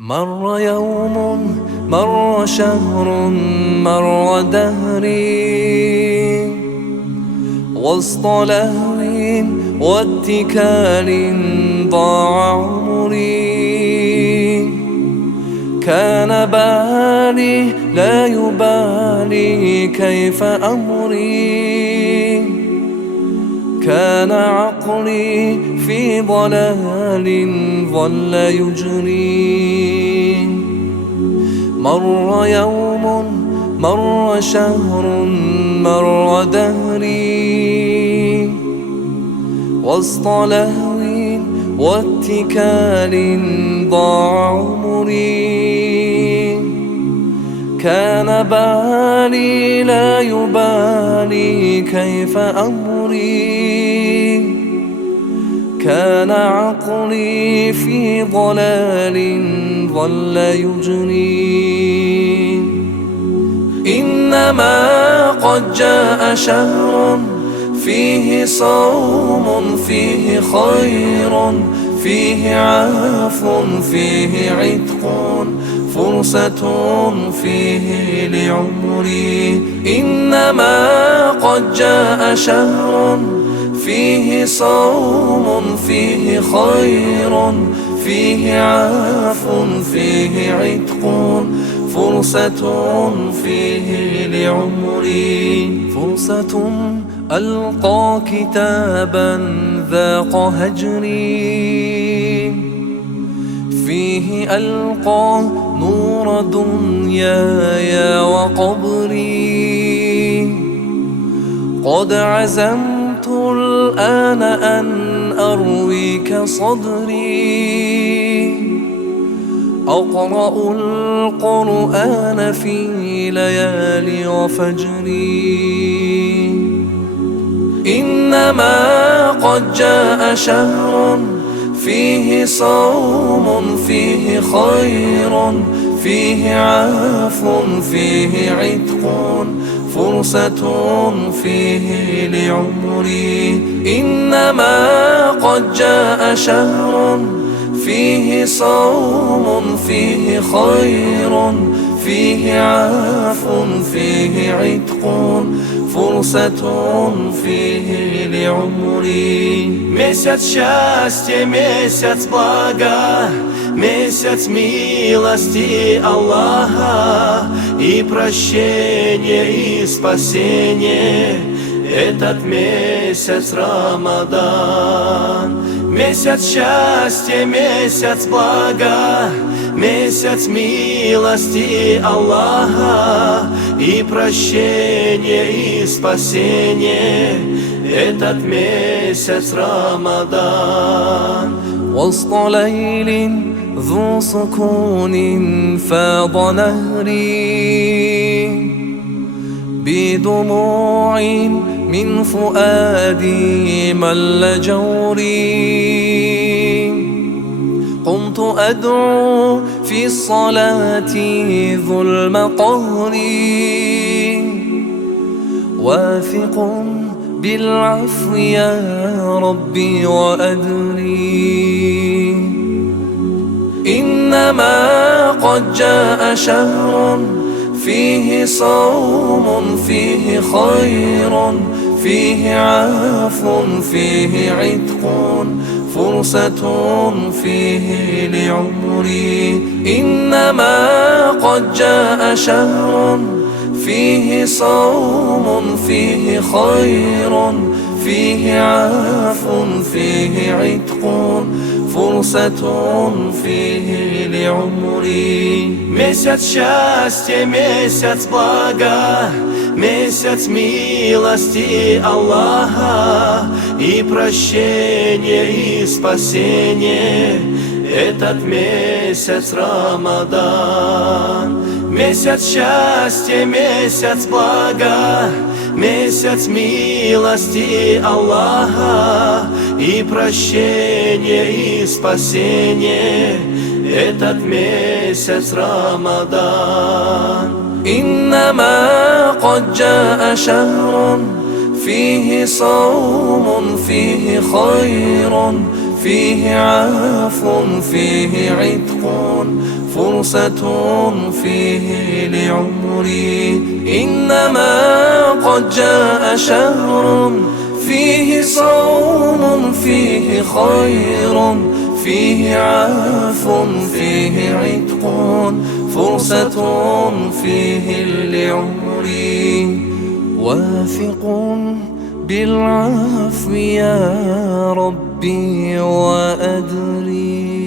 مر يوم، مر شهر، مر دهري وسط لهو واتكال ضاع عمري. كان بالي لا يبالي كيف أمري، كان عقلي في ضلال ظل يجري. مر يوم، مر شهر، مر دهري وسط لهو واتكال ضاع عمري. كان بالي لا يبالي كيف أمري، كان عقلي في ضلال ظل يجري. إنما قد جاء شهر فيه صوم، فيه خير، فيه عفو، فيه عتق، فرصة فيه لعمري. إنما قد جاء شهر فيه صوم، فيه خير، فيه عفو، فيه عتق، فرصة فيه لعمري. فرصة ألقى كتابا ذاق هجري، فيه ألقى نور دنياي وقبري. قد عزمت الآن أن أرويك صدري، أقرأ القرآن في ليالي وفجري. إنما قد جاء شهر فيه صوم، فيه خير، فيه عفو، فيه عتق، فرصة فيه لعمري. إنما قد جاء شهر فيه صوم، فيه خير، فيه عفو، فيه عتق، فرصة فيه لعمري. Месяц счастья, месяц блага, месяц милости Аллаха и прощения, и спасения. Этот месяц Рамадан. Месяц счастья, месяц блага, месяц милости Аллаха и прощения, и спасения. Этот месяц Рамадан. وسط ليل ذو سكون فاض نهري، بدموع من فؤادي مل جوري. قمت أدعو في الصلاة ظلم قهري، واثق بالعفو يا ربي وأدري. إنما قد جاء شهر فيه صوم، فيه خير، فيه عفو، فيه عتق، فرصة فيه لعمري. إنما قد جاء شهر فيه صوم، فيه خير، فيه عفو، فيه عتق، فرصة فيه لعمري. Месяц счастья, месяц блага, месяц милости Аллаха и прощения, и спасения. Этот месяц Рамадан. Месяц счастья, месяц блага, месяц милости Аллаха и прощения, и спасения. Этот месяц Рамадан. إنما قد جاء شهر فيه صوم، فيه خير، فيه عفو، فيه عتق، فرصة فيه لعمري. إنما قد جاء شهر فيه صوم فيه خير فيه عفو فيه عتق، فرصة فيه لعمري. واثق بالعفو يا ربي وأدري